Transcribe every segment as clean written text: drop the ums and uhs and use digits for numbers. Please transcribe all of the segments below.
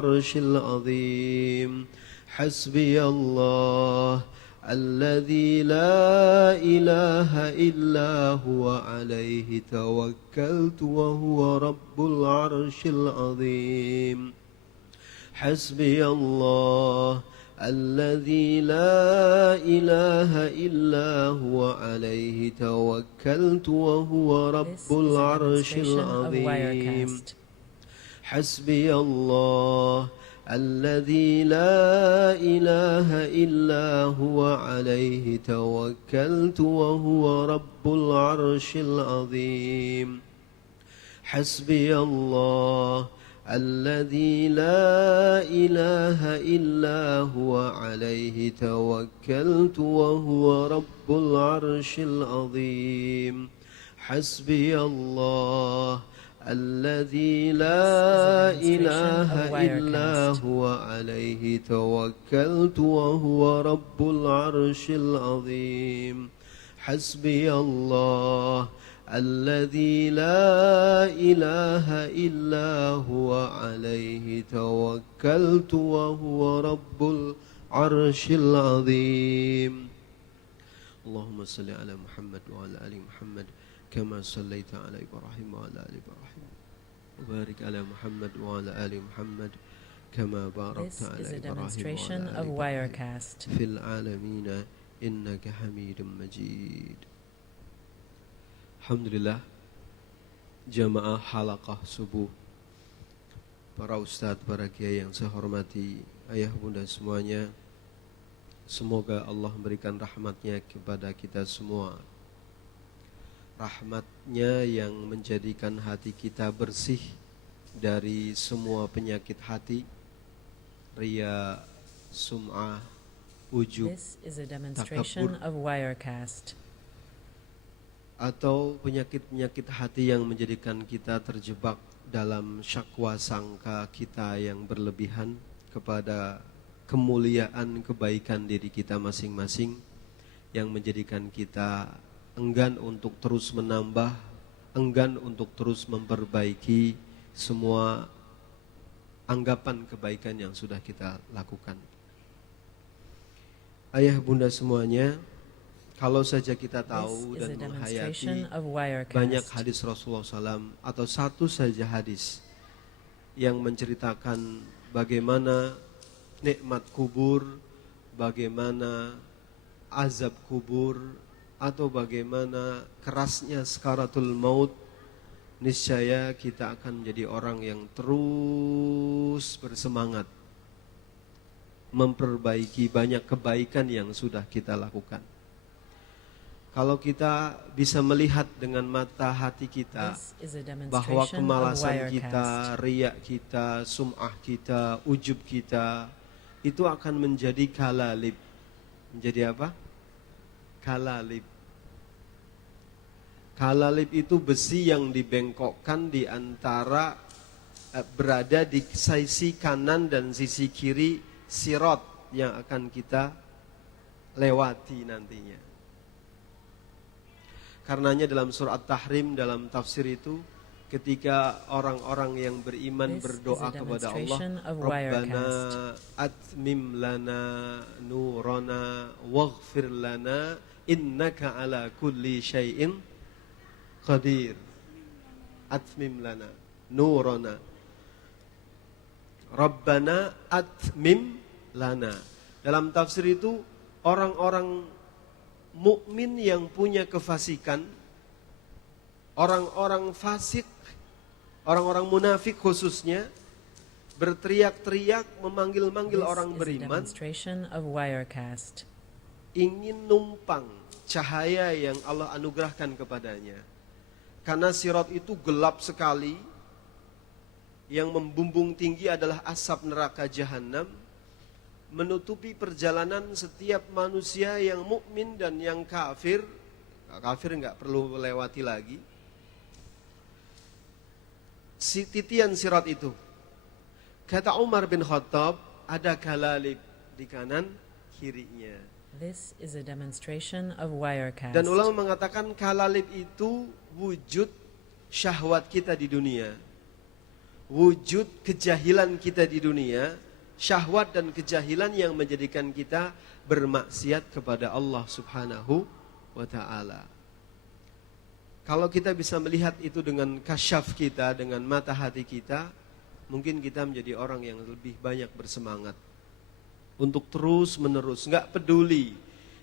العرش العظيم حسبي الله الذي لا إله إلا هو عليه توكلت وهو رب العرش العظيم حسبي الله الذي لا إله إلا هو عليه توكلت وهو رب العرش العظيم حسبي الله الذي لا إله إلا هو عليه توكلت وهو رب العرش العظيم حسبي الله الذي لا إله إلا هو عليه توكلت وهو رب العرش العظيم حسبي الله الذي لا إله إلا هو عليه توكلت وهو رب العرش العظيم حسبي الله الذي لا إله إلا هو عليه توكلت وهو رب العرش العظيم اللهم صل على محمد وعلى آل محمد كما صليت على إبراهيم وعلى آل إبراهيم وبارك على محمد وعلى آل محمد كما باركت على إبراهيم وعلى آل إبراهيم في العالمين إنك حميد مجيد. Alhamdulillah, jamaah halaqah subuh, para ustadz, para kiai yang saya hormati, ayah bunda semuanya, semoga Allah memberikan rahmatnya kepada kita semua. Rahmatnya yang menjadikan hati kita bersih dari semua penyakit hati, riya, sum'ah, ujub, takabur, atau penyakit-penyakit hati yang menjadikan kita terjebak dalam syakwa sangka kita yang berlebihan kepada kemuliaan kebaikan diri kita masing-masing, yang menjadikan kita enggan untuk terus menambah, enggan untuk terus memperbaiki semua anggapan kebaikan yang sudah kita lakukan. Ayah bunda semuanya, kalau saja kita tahu dan menghayati banyak hadis Rasulullah SAW atau satu saja hadis yang menceritakan bagaimana nikmat kubur, bagaimana azab kubur, atau bagaimana kerasnya sakaratul maut, niscaya kita akan menjadi orang yang terus bersemangat memperbaiki banyak kebaikan yang sudah kita lakukan. Kalau kita bisa melihat dengan mata hati kita bahwa kemalasan kita, riya kita, sum'ah kita, ujub kita, itu akan menjadi kalalib. Menjadi apa? Kalalib. Kalalib itu besi yang dibengkokkan di antara berada di sisi kanan dan sisi kiri sirat yang akan kita lewati nantinya. Karenanya dalam surah At-Tahrim, dalam tafsir itu, ketika orang-orang yang beriman berdoa kepada Allah, Rabbana atmim lana nurana waghfir lana innaka ala kulli syai'in qadir. Atmim lana nurana, Rabbana atmim lana. Dalam tafsir itu, orang-orang mukmin yang punya kefasikan, orang-orang fasik, orang-orang munafik khususnya, berteriak-teriak memanggil-manggil orang beriman, ingin numpang cahaya yang Allah anugerahkan kepadanya. Karena sirat itu gelap sekali, yang membumbung tinggi adalah asap neraka jahanam, menutupi perjalanan setiap manusia yang mukmin dan yang kafir. Kafir enggak perlu lewati lagi. Titian sirat itu. Kata Umar bin Khattab, ada kalalib di kanan kirinya. This is a demonstration of Wirecast. Dan ulama mengatakan kalalib itu wujud syahwat kita di dunia. wujud kejahilan kita di dunia, syahwat dan kejahilan yang menjadikan kita bermaksiat kepada Allah Subhanahu wa ta'ala. Kalau kita bisa melihat itu dengan kasyaf kita, dengan mata hati kita, mungkin kita menjadi orang yang lebih banyak bersemangat untuk terus menerus, nggak peduli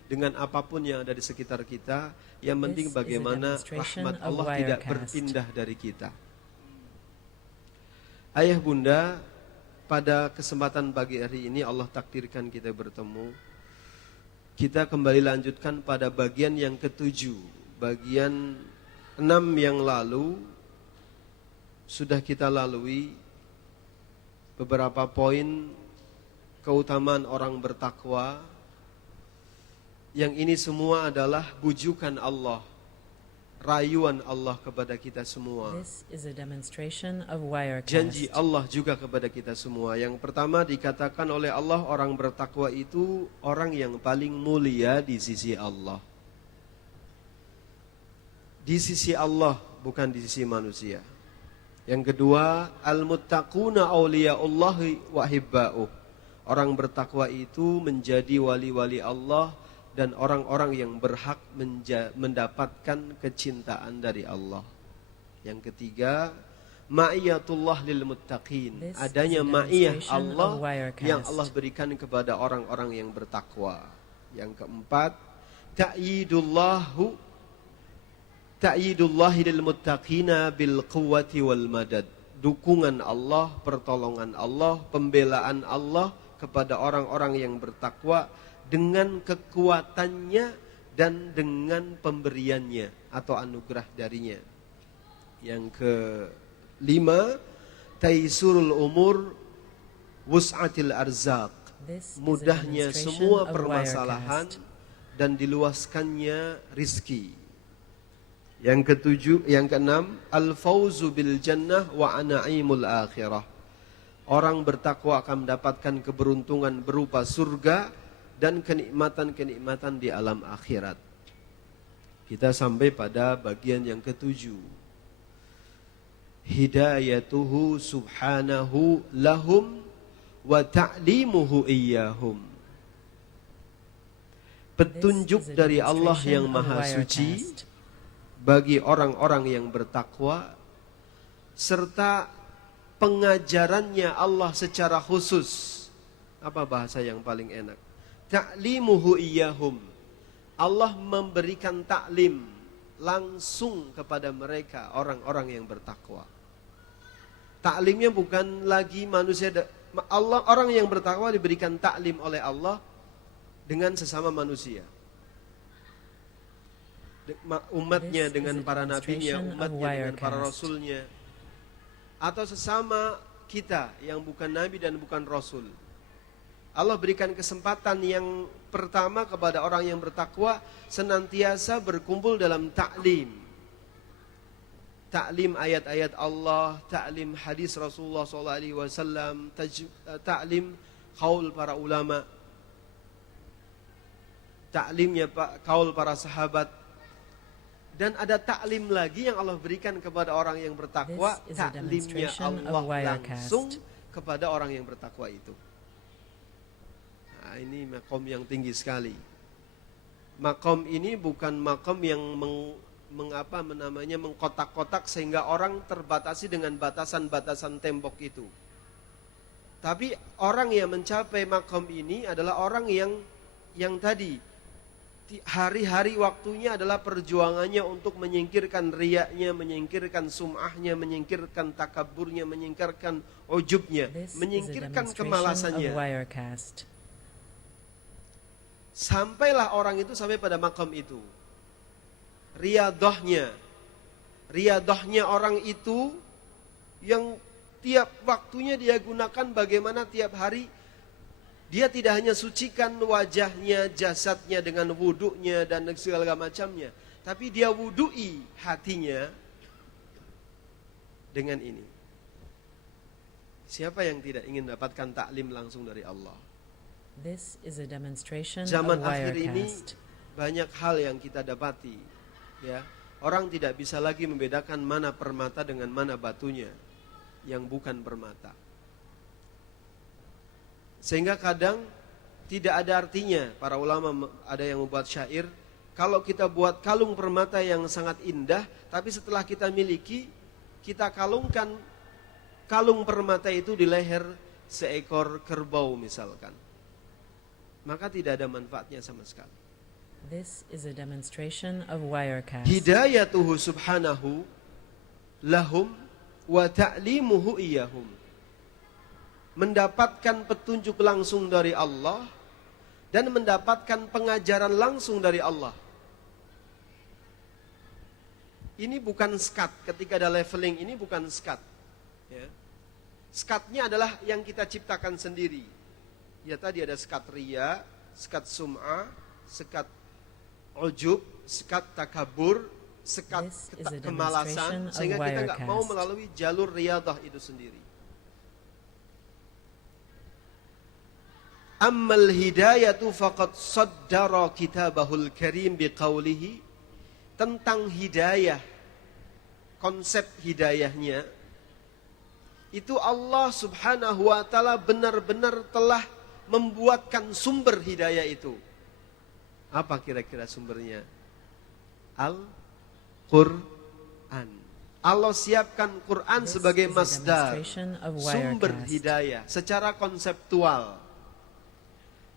dengan apapun yang ada di sekitar kita, yang penting bagaimana rahmat Allah tidak berpindah dari kita. Ayah bunda, pada kesempatan pagi hari ini Allah takdirkan kita bertemu. Kita kembali lanjutkan pada bagian yang ke-7. Bagian 6 yang lalu sudah kita lalui beberapa poin keutamaan orang bertakwa. Yang ini semua adalah bujukan Allah, rayuan Allah kepada kita semua. This is a demonstration of Wirecast. Janji Allah juga kepada kita semua. Yang pertama dikatakan oleh Allah, orang bertakwa itu orang yang paling mulia di sisi Allah. Di sisi Allah, bukan di sisi manusia. Yang kedua, al-muttaquna awliya'ullahi wa hibba'uh. Orang bertakwa itu menjadi wali-wali Allah dan orang-orang yang berhak mendapatkan kecintaan dari Allah. Yang ketiga, ma'iyatullah lil muttaqin. Adanya ma'iyah Allah yang Allah berikan kepada orang-orang yang bertakwa. Yang keempat, ta'yidullahi lil muttaqina bil quwwati wal madad. Dukungan Allah, pertolongan Allah, pembelaan Allah kepada orang-orang yang bertakwa dengan kekuatannya dan dengan pemberiannya atau anugerah darinya. Yang kelima, taisurul umur wus'atil arzaq. Mudahnya semua permasalahan dan diluaskannya rizki. Yang keenam, al-fauzu bil jannah wa ana'imul akhirah. Orang bertakwa akan mendapatkan keberuntungan berupa surga dan kenikmatan-kenikmatan di alam akhirat. Kita sampai pada bagian yang ke-7. Hidayatuhu subhanahu lahum wa ta'limuhu iyyahum. Petunjuk dari Allah yang maha suci bagi orang-orang yang bertakwa, serta pengajarannya Allah secara khusus. Apa bahasa yang paling enak? Ta'limuhu iyyahum. Allah memberikan taklim langsung kepada mereka, orang-orang yang bertakwa. Taklimnya bukan lagi manusia. Allah, orang yang bertakwa diberikan taklim oleh Allah dengan sesama manusia. Umatnya dengan para nabinya, umatnya dengan para rasulnya. Atau sesama kita yang bukan nabi dan bukan rasul. Allah berikan kesempatan yang pertama kepada orang yang bertakwa senantiasa berkumpul dalam taklim. Taklim ayat-ayat Allah, taklim hadis Rasulullah SAW, taklim qaul para ulama, taklimnya qaul para sahabat. Dan ada taklim lagi yang Allah berikan kepada orang yang bertakwa, taklimnya Allah langsung kepada orang yang bertakwa itu. Nah, ini makom yang tinggi sekali. Makom ini bukan makom yang mengkotak-kotak sehingga orang terbatasi dengan batasan-batasan tembok itu. Tapi orang yang mencapai makom ini adalah orang yang tadi hari-hari waktunya adalah perjuangannya untuk menyingkirkan riyaknya, menyingkirkan sum'ahnya, menyingkirkan takaburnya, menyingkirkan ujubnya, menyingkirkan kemalasannya. Sampailah orang itu sampai pada makam itu. Riyadahnya orang itu yang tiap waktunya dia gunakan bagaimana tiap hari dia tidak hanya sucikan wajahnya, jasadnya dengan wuduknya dan segala macamnya, tapi dia wudui hatinya dengan ini. Siapa yang tidak ingin mendapatkan taklim langsung dari Allah? This is a demonstration Zaman of akhir ini Wirecast. banyak hal yang kita dapati, ya. Orang tidak bisa lagi membedakan mana permata dengan mana batunya. yang bukan permata. Sehingga kadang tidak ada artinya, para ulama ada yang membuat syair, kalau kita buat kalung permata yang sangat indah, tapi setelah kita miliki, kita kalungkan kalung permata itu di leher seekor kerbau misalkan, maka tidak ada manfaatnya sama sekali. This is a demonstration of Wirecast. Hidayatuhu subhanahu lahum wa ta'limuhu iyahum. Mendapatkan petunjuk langsung dari Allah dan mendapatkan pengajaran langsung dari Allah. Ini bukan skat, ketika ada leveling ini bukan skat. Ya. Skatnya adalah yang kita ciptakan sendiri. Ya tadi ada skat riya, skat sum'ah, skat ujub, skat takabur, skat kemalasan, sehingga kita nggak mau melalui jalur riyadah itu sendiri. Ammal hidayatu faqad saddara kitabahul karim biqaulihi. Tentang hidayah, konsep hidayahnya, itu Allah subhanahu wa ta'ala benar-benar telah membuatkan sumber hidayah itu. Apa kira-kira sumbernya? Al-Quran. Allah siapkan Quran sebagai masdar, sumber hidayah secara konseptual.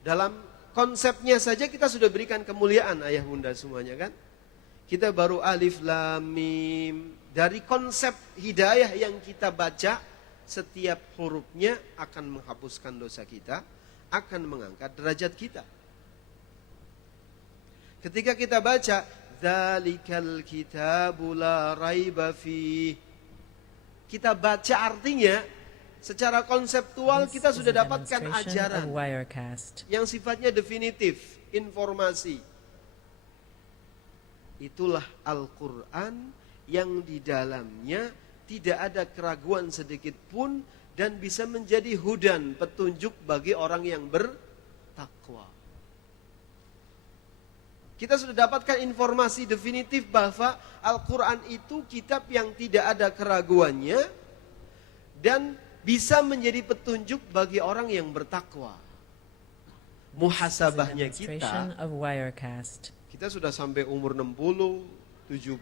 Dalam konsepnya saja kita sudah berikan kemuliaan ayah bunda semuanya kan? Kita baru alif lam mim. Dari konsep hidayah yang kita baca, setiap hurufnya akan menghapuskan dosa kita, akan mengangkat derajat kita. Ketika kita baca dzalikal kitabu la raiba fih, kita baca artinya secara konseptual kita sudah dapatkan ajaran yang sifatnya definitif, informasi. Itulah Al-Quran yang di dalamnya tidak ada keraguan sedikit pun dan bisa menjadi hudan, petunjuk bagi orang yang bertakwa. Kita sudah dapatkan informasi definitif bahwa Al-Quran itu kitab yang tidak ada keraguannya dan bisa menjadi petunjuk bagi orang yang bertakwa. Muhasabahnya kita sudah sampai umur 60, 70,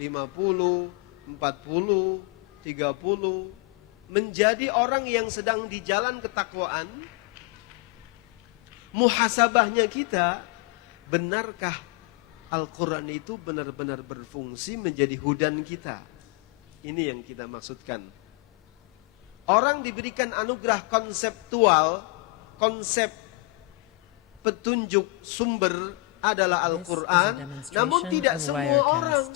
50, 40, 30, menjadi orang yang sedang di jalan ketakwaan. Muhasabahnya kita, benarkah Al-Quran itu benar-benar berfungsi menjadi hudan kita? Ini yang kita maksudkan. Orang diberikan anugerah konseptual, konsep petunjuk sumber adalah Al-Quran, namun tidak semua orang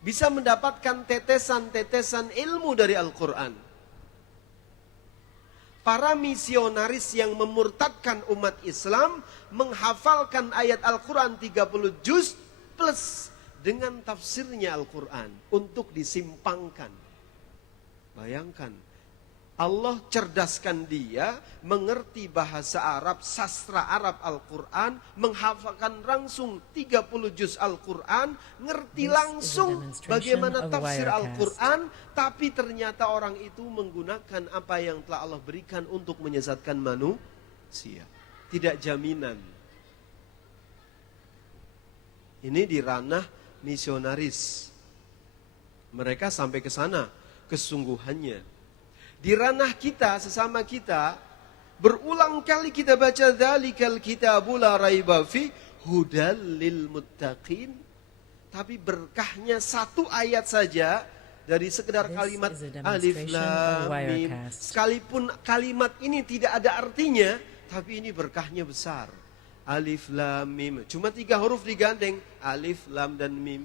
bisa mendapatkan tetesan-tetesan ilmu dari Al-Quran. Para misionaris yang memurtadkan umat Islam menghafalkan ayat Al-Quran 30 juz plus dengan tafsirnya Al-Quran untuk disimpangkan. Bayangkan, Allah cerdaskan dia, mengerti bahasa Arab, sastra Arab Al-Quran, menghafalkan langsung 30 juz Al-Quran, ngerti langsung bagaimana tafsir Al-Quran, tapi ternyata orang itu menggunakan apa yang telah Allah berikan untuk menyesatkan manusia. Tidak jaminan. Ini di ranah misionaris. Mereka sampai ke sana kesungguhannya. Di ranah kita, sesama kita, berulang kali kita baca dzalikal kitabu la raiba fi hudal lil muttaqin. Tapi berkahnya satu ayat saja dari sekedar kalimat alif lam mim. Sekalipun kalimat ini tidak ada artinya, tapi ini berkahnya besar. Alif lam mim. Cuma 3 huruf digandeng, alif lam dan mim.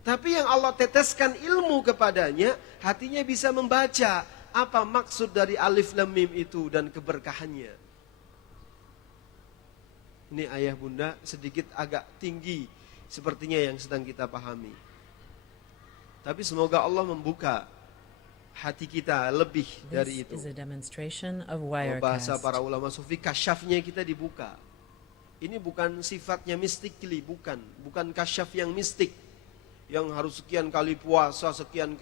Tapi yang Allah teteskan ilmu kepadanya, hatinya bisa membaca apa maksud dari alif lam mim itu dan keberkahannya. Ini ayah bunda sedikit agak tinggi sepertinya yang sedang kita pahami. Tapi semoga Allah membuka hati kita lebih dari itu. Bahasa para ulama sufi, kasyafnya kita dibuka. Ini bukan sifatnya mistikly, bukan kasyaf yang mistik. yang harus sekian kali puasa, sekian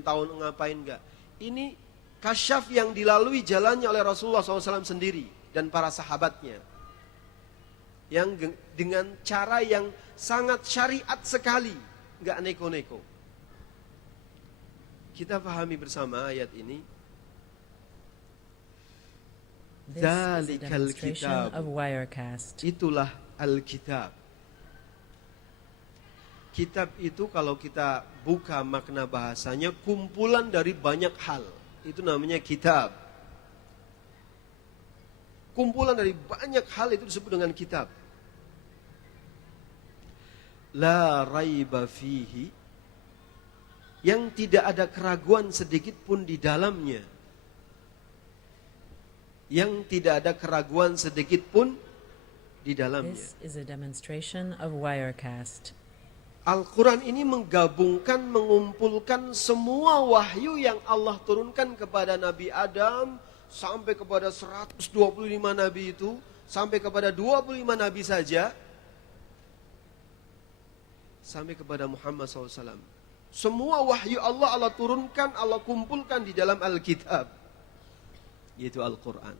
tahun ngapain enggak. Ini kasyaf yang dilalui jalannya oleh Rasulullah SAW sendiri dan para sahabatnya. Yang dengan cara yang sangat syariat sekali, enggak neko-neko. Kita pahami bersama ayat ini. This is a demonstration of Wirecast. Itulah Alkitab. Kitab itu kalau kita buka makna bahasanya kumpulan dari banyak hal. Itu namanya kitab. Kumpulan dari banyak hal itu disebut dengan kitab. La raiba fihi, yang tidak ada keraguan sedikit pun di dalamnya. Yang tidak ada keraguan sedikit pun di dalamnya. This is a demonstration of Wirecast. Al-Quran ini menggabungkan, mengumpulkan semua wahyu yang Allah turunkan kepada Nabi Adam sampai kepada 125 Nabi itu, sampai kepada 25 Nabi saja, sampai kepada Muhammad SAW. Semua wahyu Allah turunkan, Allah kumpulkan di dalam Alkitab, yaitu Al-Quran.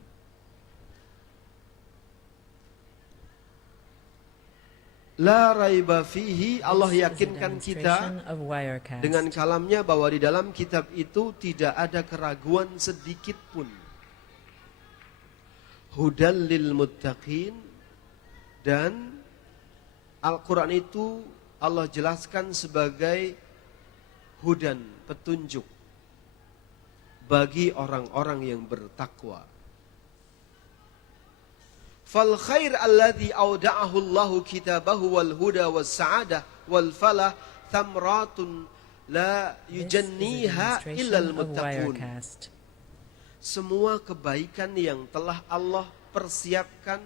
La raiba fihi, Allah yakinkan kita dengan kalamnya bahwa di dalam kitab itu tidak ada keraguan sedikit pun. Hudal lil muttaqin, dan Al-Quran itu Allah jelaskan sebagai hudan, petunjuk bagi orang-orang yang bertakwa. Fal khair alladhi awda'ahu Allahu kitabahu wal huda was sa'adah wal falah thamratun la yujanniha illal muttaqun. Semua kebaikan yang telah Allah persiapkan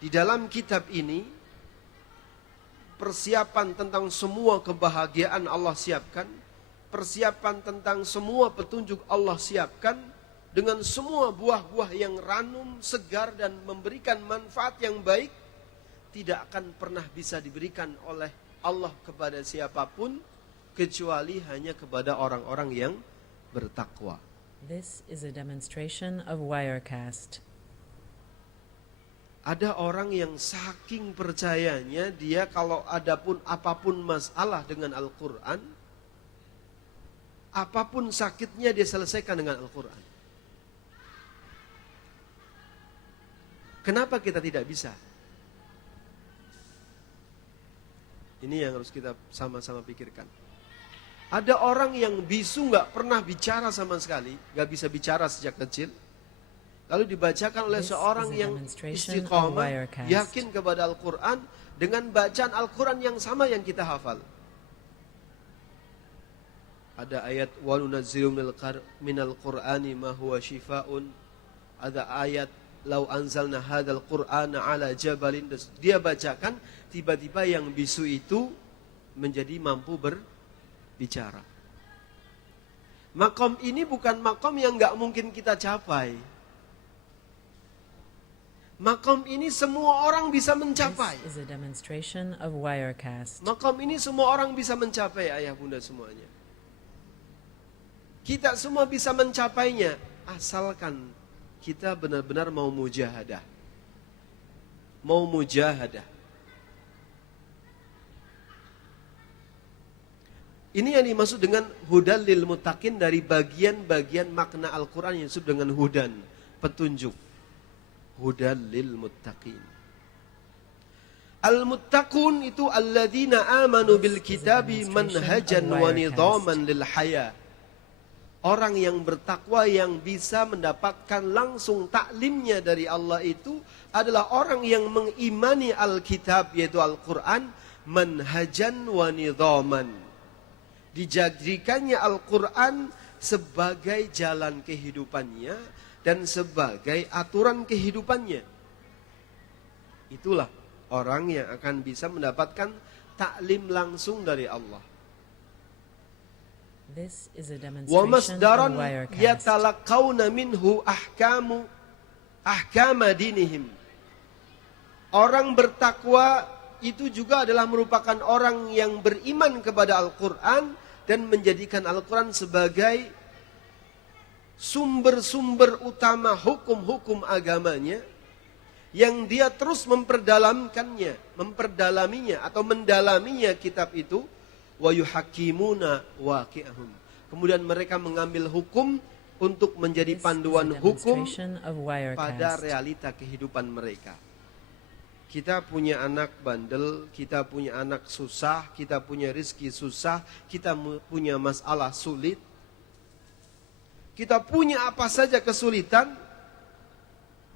di dalam kitab ini, persiapan tentang semua kebahagiaan Allah siapkan, persiapan tentang semua petunjuk Allah siapkan, dengan semua buah-buah yang ranum, segar dan memberikan manfaat yang baik, tidak akan pernah bisa diberikan oleh Allah kepada siapapun kecuali hanya kepada orang-orang yang bertakwa. This is a demonstration of Wirecast. Ada orang yang saking percayanya, dia kalau ada pun apapun masalah dengan Al-Quran, apapun sakitnya dia selesaikan dengan Al-Quran. Kenapa kita tidak bisa? Ini yang harus kita sama-sama pikirkan. Ada orang yang bisu gak pernah bicara sama sekali, gak bisa bicara sejak kecil. Lalu dibacakan oleh seorang yang istiqomah, yakin kepada Al-Quran, dengan bacaan Al-Quran yang sama yang kita hafal. Ada ayat وَنُنَزِّلُ مِنَ الْقُرْآنِ مَا هُوَ شِفَاءٌ. Ada ayat lau anzalna hadzal qur'ana ala jabalin. Dia bacakan, tiba-tiba yang bisu itu menjadi mampu berbicara. Makom ini bukan makom yang gak mungkin kita capai. Makom ini semua orang bisa mencapai. This is a demonstration of Wirecast. Makom ini semua orang bisa mencapai, ayah bunda semuanya. Kita semua bisa mencapainya, asalkan kita benar-benar mau mujahadah. Mau mujahadah. Ini yang dimaksud dengan hudal lil muttaqin, dari bagian-bagian makna Al-Quran yang disebut dengan hudan, petunjuk. Hudal lil muttaqin. Al-muttaqun itu alladzina amanu bil kitabi manhajan wa nidhaman lil haya. Orang yang bertakwa yang bisa mendapatkan langsung taklimnya dari Allah itu adalah orang yang mengimani Alkitab, yaitu Al-Quran, manhajan wa nidhaman. Dijadikannya Al-Quran sebagai jalan kehidupannya dan sebagai aturan kehidupannya. Itulah orang yang akan bisa mendapatkan taklim langsung dari Allah. This is a demonstration وَمَصْدَرًا of Wirecast. يَتَلَقَّوْنَ مِنْهُ أَحْكَامَ دِينِهِمْ. Orang bertakwa itu juga adalah merupakan orang yang beriman kepada Al-Quran dan menjadikan Al-Quran sebagai sumber-sumber utama hukum-hukum agamanya, yang dia terus memperdalaminya atau mendalaminya kitab itu, wa yuhakkimuna waqi'ahum. Kemudian mereka mengambil hukum untuk menjadi This is panduan a hukum demonstration of pada Wirecast. realita kehidupan mereka. Kita punya anak bandel, kita punya anak susah, kita punya rizki susah, kita punya masalah sulit, kita punya apa saja kesulitan,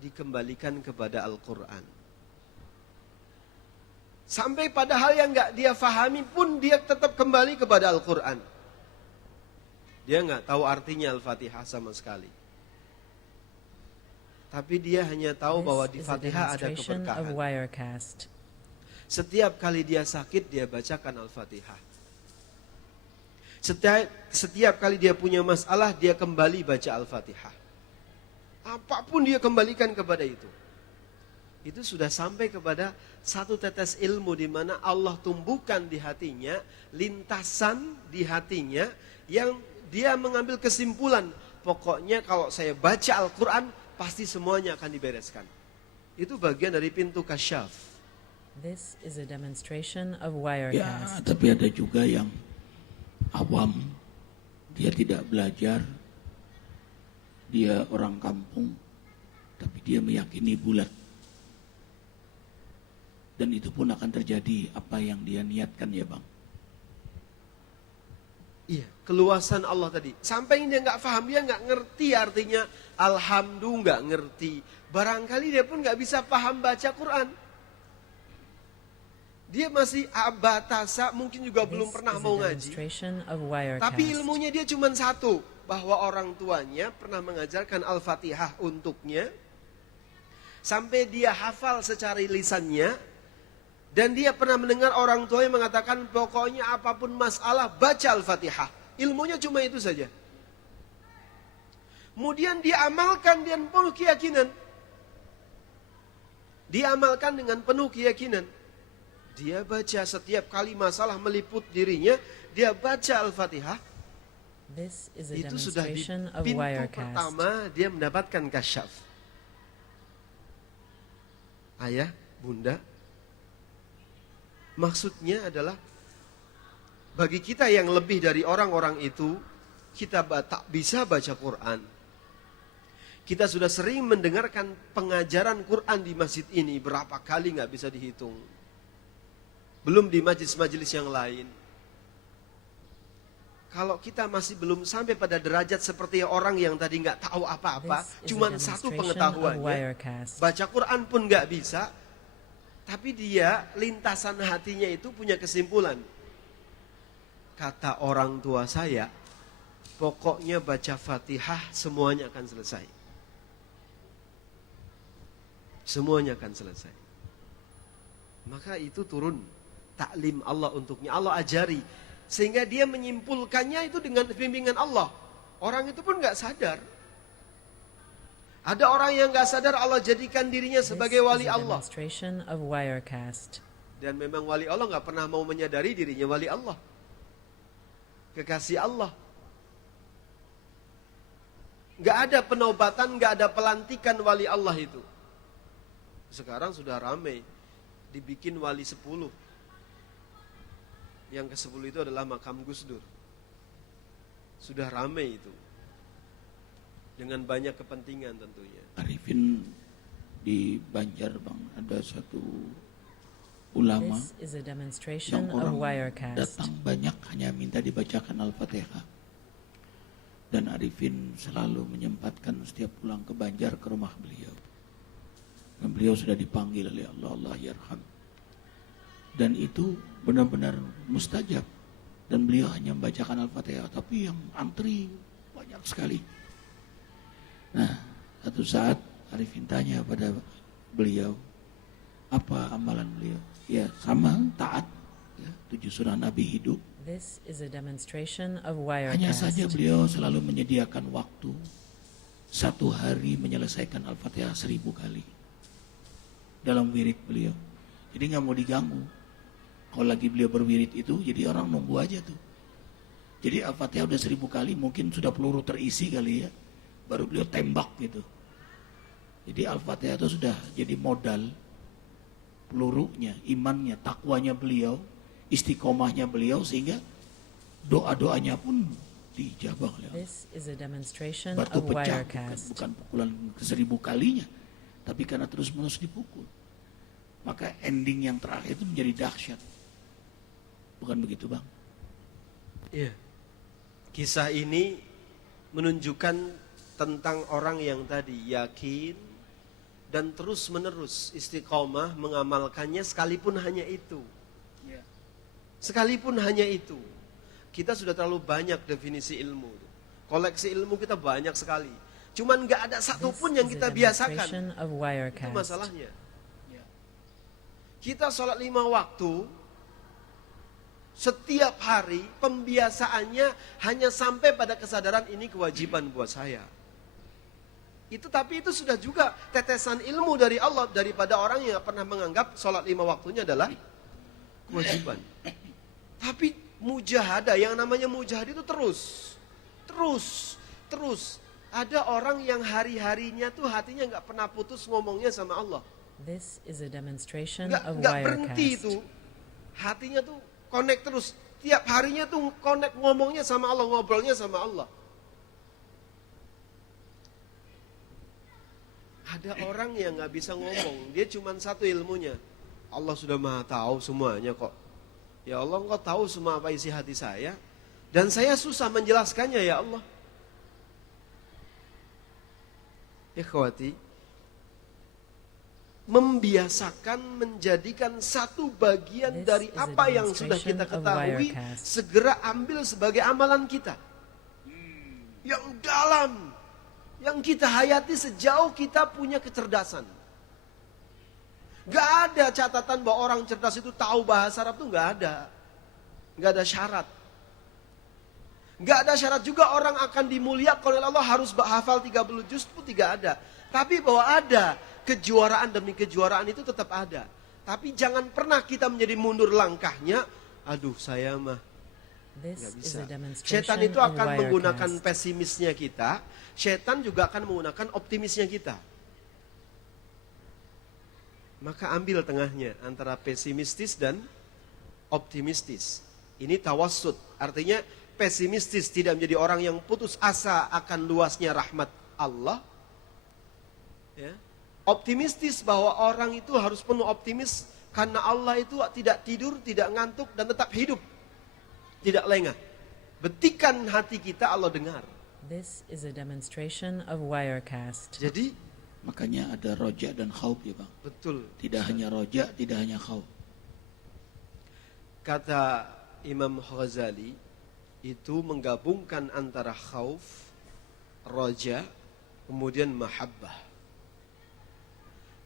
dikembalikan kepada Al-Quran. Sampai pada hal yang gak dia fahami pun dia tetap kembali kepada Al-Quran. Dia gak tahu artinya Al-Fatihah sama sekali. Tapi dia hanya tahu bahwa di This is a Fatihah ada demonstration of keberkahan. Wirecast. Setiap kali dia sakit, dia bacakan Al-Fatihah. Setiap kali dia punya masalah, dia kembali baca Al-Fatihah. Apapun dia kembalikan kepada itu. Itu sudah sampai kepada satu tetes ilmu di mana Allah tumbuhkan di hatinya, lintasan di hatinya yang dia mengambil kesimpulan. Pokoknya kalau saya baca Al-Quran, pasti semuanya akan dibereskan. Itu bagian dari pintu kasyaf. This is a demonstration of Ya, Wirecast. tapi ada juga yang awam, dia tidak belajar, dia orang kampung, tapi dia meyakini bulat. Dan itu pun akan terjadi apa yang dia niatkan ya Bang. Iya, keluasan Allah tadi. Sampai dia nggak paham, dia nggak ngerti artinya alhamdulillah, nggak ngerti. Barangkali dia pun nggak bisa paham baca Quran. Dia masih abatasa, mungkin juga belum This pernah is a mau ngaji. demonstration of Wirecast. Tapi ilmunya dia cuma satu, bahwa orang tuanya pernah mengajarkan Al-Fatihah untuknya, sampai dia hafal secara lisannya, dan dia pernah mendengar orang tua yang mengatakan, pokoknya apapun masalah, baca Al-Fatihah. Ilmunya cuma itu saja. Kemudian dia amalkan dengan penuh keyakinan. Dia amalkan dengan penuh keyakinan. Dia baca setiap kali masalah meliput dirinya, dia baca Al-Fatihah. This is a Itu sudah di demonstration of pintu Wirecast. pertama dia mendapatkan kasyaf. Ayah, bunda, maksudnya adalah bagi kita yang lebih dari orang-orang itu, kita tak bisa baca Quran. Kita sudah sering mendengarkan pengajaran Quran di masjid ini, berapa kali nggak bisa dihitung. Belum di majelis-majelis yang lain. Kalau kita masih belum sampai pada derajat seperti orang yang tadi nggak tahu apa-apa, This is a cuman satu demonstration of pengetahuannya, Wirecast. baca Quran pun nggak bisa, tapi dia lintasan hatinya itu punya kesimpulan. Kata orang tua saya, pokoknya baca Fatihah semuanya akan selesai. Semuanya akan selesai. Maka itu turun taklim Allah untuknya, Allah ajari. Sehingga dia menyimpulkannya itu dengan bimbingan Allah. Orang itu pun gak sadar. Ada orang yang gak sadar Allah jadikan dirinya sebagai This wali is a Allah. demonstration of Wirecast. Dan memang wali Allah gak pernah mau menyadari dirinya wali Allah. Kekasih Allah. Gak ada penobatan, gak ada pelantikan wali Allah itu. Sekarang sudah ramai. Dibikin wali 10. Yang ke-10 itu adalah makam Gus Dur. Sudah ramai itu. Dengan banyak kepentingan tentunya. Arifin di Banjar Bang, ada satu ulama This is a demonstration yang of orang Wirecast. datang banyak hanya minta dibacakan Al-Fatihah. Dan Arifin selalu menyempatkan setiap pulang ke Banjar ke rumah beliau. Dan beliau sudah dipanggil oleh Allah, Allah yarham. Dan itu benar-benar mustajab. Dan beliau hanya membacakan Al-Fatihah, tapi yang antri banyak sekali. Nah, satu saat Arifin tanya pada beliau, apa amalan beliau? Ya, sama, taat. Ya, 7 surah Nabi hidup. This is a demonstration of Hanya saja Wirecast. beliau selalu menyediakan waktu 1 hari menyelesaikan Al-Fatihah 1000 kali dalam wirid beliau. Jadi nggak mau diganggu. Kalau lagi beliau berwirid itu, jadi orang nunggu aja tuh. Jadi Al-Fatihah udah 1000 kali, mungkin sudah peluru terisi kali ya, baru beliau tembak gitu. Jadi Al-Fatihah itu sudah jadi modal pelurunya, imannya, takwanya beliau, istiqomahnya beliau, sehingga doa-doanya pun dijabah oleh Allah. This is a demonstration Batu of pecah Wirecast. bukan pukulan ke-1000 kalinya, tapi karena terus-menerus dipukul. Maka ending yang terakhir itu menjadi dahsyat. Bukan begitu, Bang? Iya. Kisah ini menunjukkan tentang orang yang tadi yakin dan terus-menerus istiqomah mengamalkannya sekalipun hanya itu. Sekalipun hanya itu. Kita sudah terlalu banyak definisi ilmu. Koleksi ilmu kita banyak sekali. Cuman nggak ada This satupun yang is a kita biasakan. demonstration of Itu Wirecast. masalahnya. Kita sholat 5 waktu, setiap hari pembiasaannya hanya sampai pada kesadaran ini kewajiban buat saya. Tapi itu sudah juga tetesan ilmu dari Allah daripada orang yang pernah menganggap sholat 5 waktunya adalah kewajiban. Tapi mujahadah, yang namanya mujahadah itu terus. Ada orang yang hari-harinya tuh hatinya nggak pernah putus ngomongnya sama Allah. This is a demonstration Nggak of berhenti Wirecast. itu. Hatinya tuh connect terus. Tiap harinya tuh connect ngomongnya sama Allah, ngobrolnya sama Allah. Ada orang yang nggak bisa ngomong, dia cuma satu ilmunya. Allah sudah maha tahu semuanya kok. Ya Allah, Engkau tahu semua apa isi hati saya. Dan saya susah menjelaskannya ya Allah. Ikhwati, membiasakan menjadikan satu bagian This dari is a apa yang sudah kita demonstration of ketahui Wirecast. segera ambil sebagai amalan kita. Yang dalam, yang kita hayati sejauh kita punya kecerdasan. Gak ada catatan bahwa orang cerdas itu tahu bahasa Arab itu gak ada. Gak ada syarat. Gak ada syarat juga orang akan dimuliakan oleh Allah harus hafal 30 juz pun tidak ada. Tapi bahwa ada kejuaraan demi kejuaraan itu tetap ada. Tapi jangan pernah kita menjadi mundur langkahnya. Aduh saya mah This nggak is bisa. a demonstration Setan itu of akan menggunakan Wirecast. pesimisnya kita. Setan juga akan menggunakan optimisnya kita. Maka ambil tengahnya antara pesimistis dan optimistis. Ini tawassut. Artinya pesimistis, tidak menjadi orang yang putus asa akan luasnya rahmat Allah. Ya. Optimistis bahwa orang itu harus penuh optimis karena Allah itu tidak tidur, tidak ngantuk dan tetap hidup. Tidak lengah. Betikan hati kita Allah dengar. This is a demonstration of Wirecast. Jadi Makanya ada roja dan khauf ya, Bang. betul. Tidak hanya roja, tidak hanya khauf. Kata Imam Ghazali itu menggabungkan antara khauf, roja, kemudian mahabbah.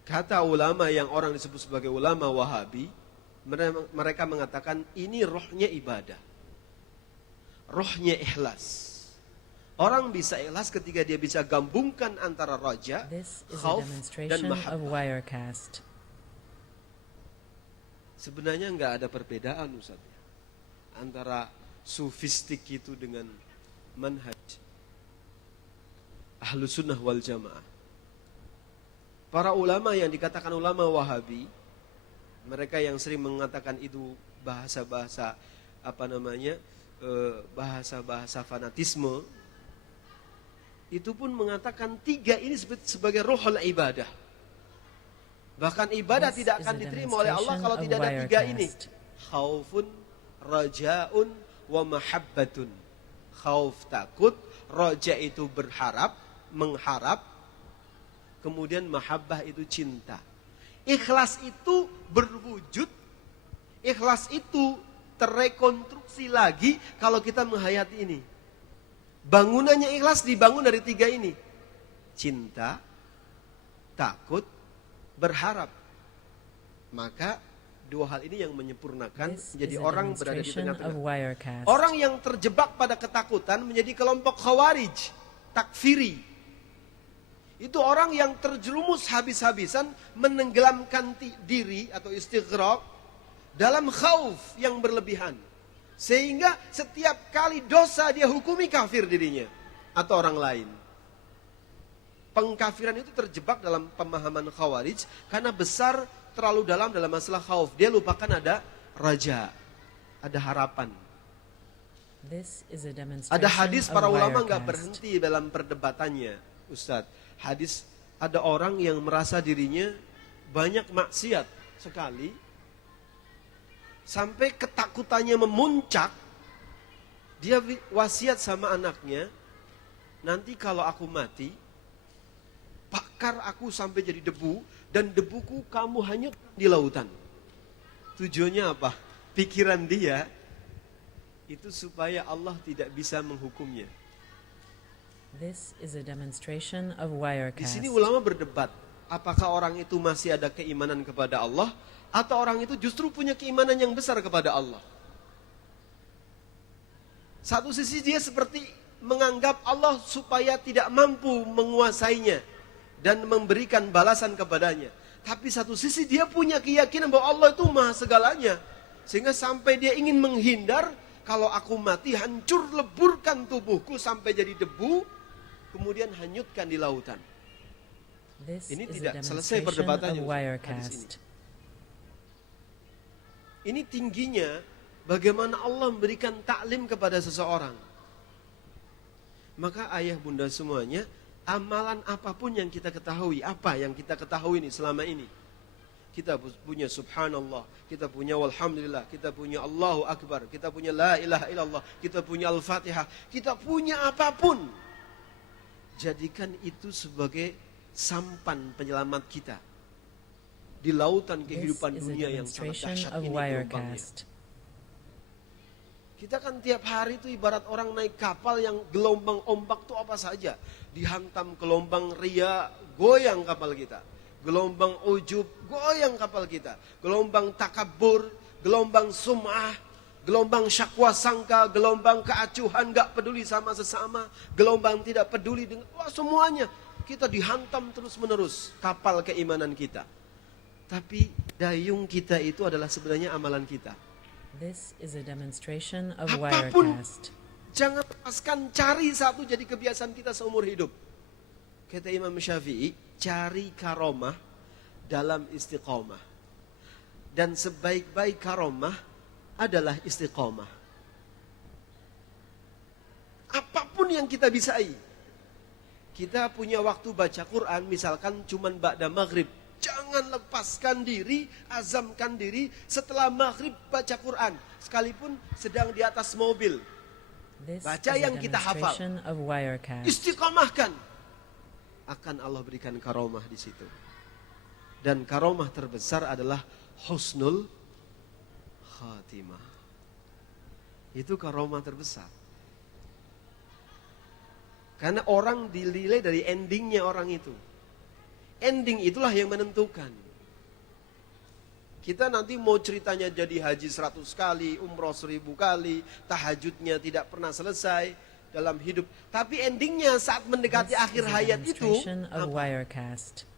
Kata ulama yang orang disebut sebagai ulama Wahabi, mereka mengatakan ini rohnya ibadah. Rohnya ikhlas. Orang bisa ikhlas ketika dia bisa gabungkan antara roja, This is a khauf, dan demonstration of mahabbah. Wirecast. Sebenarnya nggak ada perbedaan Ustaz, antara sufistik itu dengan manhaj Ahlus Sunnah wal Jamaah. Para ulama yang dikatakan ulama Wahabi, mereka yang sering mengatakan itu bahasa-bahasa bahasa-bahasa fanatisme, itu pun mengatakan tiga ini sebagai ruhul ibadah. Bahkan ibadah This tidak is akan a diterima oleh Allah kalau demonstration tidak of ada tiga ini. Wirecast. Khaufun, rajaun, wa mahabbatun. Khauf takut, raja itu berharap, mengharap, kemudian mahabbah itu cinta. Ikhlas itu berwujud, ikhlas itu terrekonstruksi lagi kalau kita menghayati ini. Bangunannya ikhlas dibangun dari tiga ini. Cinta, takut, berharap. Maka dua hal ini yang menyempurnakan This menjadi is a orang berada di demonstration of tengah-tengah. Wirecast. Orang yang terjebak pada ketakutan menjadi kelompok khawarij, takfiri. Itu orang yang terjerumus habis-habisan menenggelamkan diri atau istighraq dalam khauf yang berlebihan. Sehingga setiap kali dosa dia hukumi kafir dirinya atau orang lain. Pengkafiran itu terjebak dalam pemahaman Khawarij karena besar terlalu dalam masalah khauf. Dia lupakan ada raja, ada harapan. This is a Ada demonstration hadis of para ulama nggak Wirecast. berhenti dalam perdebatannya, Ustadz. Hadis ada orang yang merasa dirinya banyak maksiat sekali, sampai ketakutannya memuncak. Dia wasiat sama anaknya, nanti kalau aku mati, bakar aku sampai jadi debu, dan debuku kamu hanyut di lautan. Tujuannya apa? Pikiran dia itu supaya Allah tidak bisa menghukumnya. This is a demonstration of Di sini Wirecast. ulama berdebat, apakah orang itu masih ada keimanan kepada Allah atau orang itu justru punya keimanan yang besar kepada Allah. Satu sisi dia seperti menganggap Allah supaya tidak mampu menguasainya dan memberikan balasan kepadanya. Tapi satu sisi dia punya keyakinan bahwa Allah itu maha segalanya. Sehingga sampai dia ingin menghindar, kalau aku mati hancur leburkan tubuhku sampai jadi debu, kemudian hanyutkan di lautan. This Ini is a tidak selesai demonstration perdebatannya, of Ustaz, hadis Wirecast. Ini tingginya bagaimana Allah memberikan taklim kepada seseorang. Maka ayah bunda semuanya, amalan apapun yang kita ketahui, apa yang kita ketahui ini selama ini. Kita punya subhanallah, kita punya walhamdulillah, kita punya Allahu Akbar, kita punya la ilaha illallah, kita punya al-fatihah, kita punya apapun. Jadikan itu sebagai sampan penyelamat kita di lautan This kehidupan is a dunia yang sangat demonstration dahsyat of ini gelombangnya. Wirecast. Kita kan tiap hari itu ibarat orang naik kapal yang gelombang ombak itu apa saja. Dihantam gelombang ria, goyang kapal kita. Gelombang ujub, goyang kapal kita. Gelombang takabur, gelombang sum'ah, gelombang syakwa sangka, gelombang keacuhan, gak peduli sama sesama. Gelombang tidak peduli dengan, wah semuanya. Kita dihantam terus menerus kapal keimanan kita. Tapi dayung kita itu adalah sebenarnya amalan kita. This is a demonstration of Apapun, Wirecast. jangan lepaskan, cari satu jadi kebiasaan kita seumur hidup. Kata Imam Syafi'i, cari karomah dalam istiqomah. Dan sebaik-baik karomah adalah istiqomah. Apapun yang kita bisai. Kita punya waktu baca Quran, misalkan cuman ba'da maghrib. Jangan lepaskan diri, azamkan diri setelah maghrib baca Quran. Sekalipun sedang di atas mobil. This Baca is a yang kita hafal. demonstration of Wirecast. Istiqomahkan. Akan Allah berikan karomah di situ. Dan karomah terbesar adalah husnul khatimah. Itu karomah terbesar. Karena orang dinilai dari endingnya orang itu. Ending itulah yang menentukan. Kita nanti mau ceritanya jadi haji 100 kali, umroh 1000 kali, tahajudnya tidak pernah selesai dalam hidup. Tapi endingnya saat mendekati This akhir is a hayat itu, demonstration of apa? Wirecast.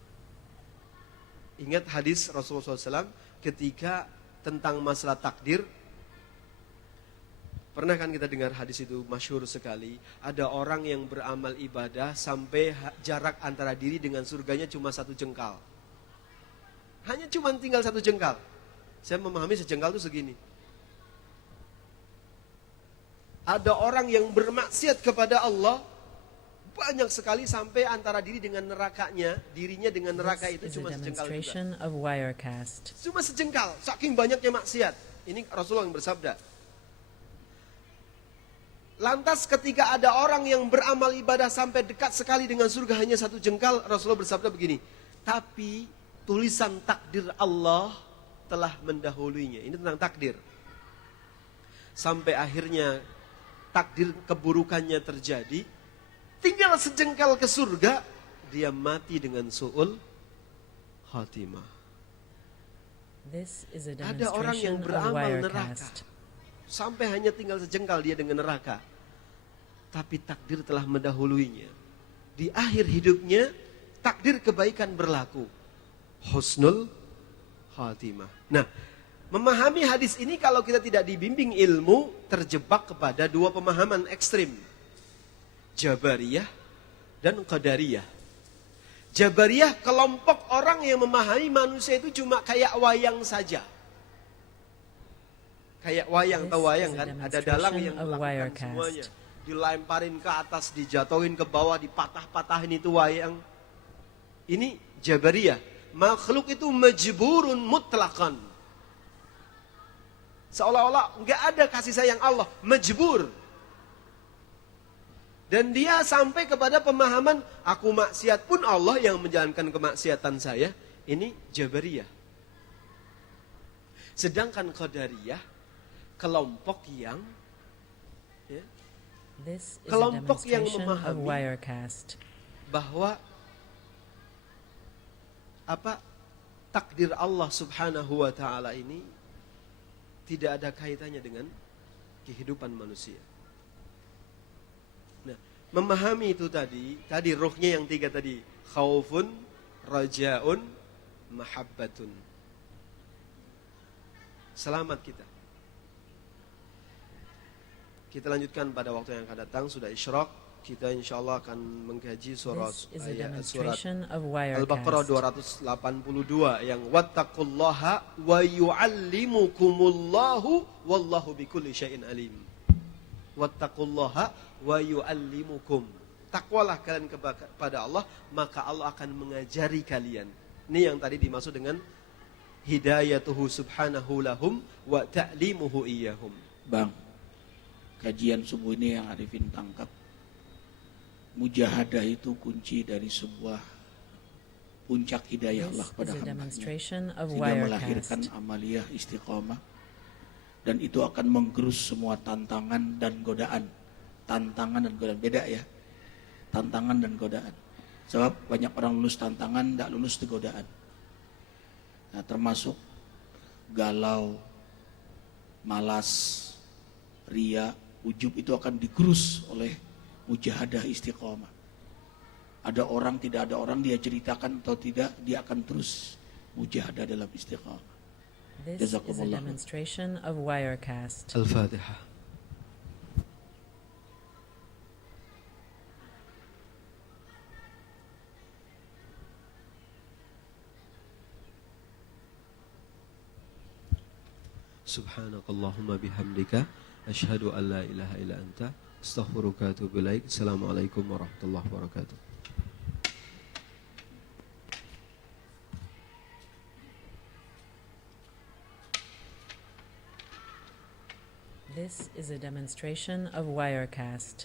Ingat hadis Rasulullah SAW ketika tentang masalah takdir. Pernah kan kita dengar hadis itu masyhur sekali. Ada orang yang beramal ibadah sampai jarak antara diri dengan surganya cuma 1 jengkal. Hanya cuma tinggal 1 jengkal. Saya memahami sejengkal itu segini. Ada orang yang bermaksiat kepada Allah banyak sekali sampai antara diri dengan nerakanya, dirinya dengan neraka This itu is a cuma sejengkal juga. demonstration of Wirecast. Cuma sejengkal, saking banyaknya maksiat. Ini Rasulullah yang bersabda. Lantas ketika ada orang yang beramal ibadah sampai dekat sekali dengan surga hanya 1 jengkal, Rasulullah bersabda begini, tapi tulisan takdir Allah telah mendahuluinya. Ini tentang takdir. Sampai akhirnya takdir keburukannya terjadi, tinggal sejengkal ke surga, dia mati dengan su'ul khatimah. This is a Ada orang yang demonstration of beramal neraka. Wirecast. Sampai hanya tinggal sejengkal dia dengan neraka. Tapi takdir telah mendahuluinya. Di akhir hidupnya takdir kebaikan berlaku. Husnul khatimah. Nah, memahami hadis ini kalau kita tidak dibimbing ilmu, terjebak kepada dua pemahaman ekstrim. Jabariyah dan Qadariyah. Jabariyah kelompok orang yang memahami manusia itu cuma kayak wayang saja. Kayak wayang, tahu wayang kan? Ada dalang yang melakukan semuanya. Dilemparin ke atas, dijatuhin ke bawah, dipatah-patahin itu wayang. Ini Jabariyah. Makhluk itu majburun mutlakan. Seolah-olah nggak ada kasih sayang Allah, majbur. Dan dia sampai kepada pemahaman, aku maksiat pun Allah yang menjalankan kemaksiatan saya. Ini Jabariyah. Sedangkan Qadariyah, kelompok yang This is a kelompok yang demonstration of memahami Wirecast. bahwa takdir Allah Subhanahu wa taala ini tidak ada kaitannya dengan kehidupan manusia. Nah, memahami itu tadi ruhnya yang tiga tadi, khaufun, rajaun, mahabbatun. Selamat kita. Kita lanjutkan pada waktu yang akan datang, sudah isyraq. Kita insyaallah akan mengkaji surat Al-Baqarah 282 yang wattaqullaha wa yu'allimukumullahu wallahu bikulli syai'in alim. Wattaqullaha wa yu'allimukum. Takwalah kalian kepada Allah, maka Allah akan mengajari kalian. Ini yang tadi dimaksud dengan hidayatuhu subhanahu lahum wa ta'limuhu iyyahum. Bang, kajian subuh ini yang Arifin tangkap, mujahadah itu kunci dari sebuah puncak hidayah Allah This pada is a hambanya, demonstration of sehingga melahirkan Wirecast. amaliyah istiqamah, dan itu akan menggerus semua tantangan dan godaan. Tantangan dan godaan beda ya, tantangan dan godaan. Sebab banyak orang lulus tantangan, tidak lulus di godaan. Nah, termasuk galau, malas, ria, ujub itu akan digerus oleh mujahadah istiqamah. Ada orang, tidak ada orang, dia ceritakan atau tidak, dia akan terus mujahadah dalam istiqamah. This is a Jazakumullah. demonstration of Wirecast. Al-Fatihah. Subhanakallahumma bihamdika asyhadu an la ilaha illa anta astaghfiruka wa atubu ilaik. Assalamualaikum warahmatullahi wabarakatuh. This is a demonstration of Wirecast.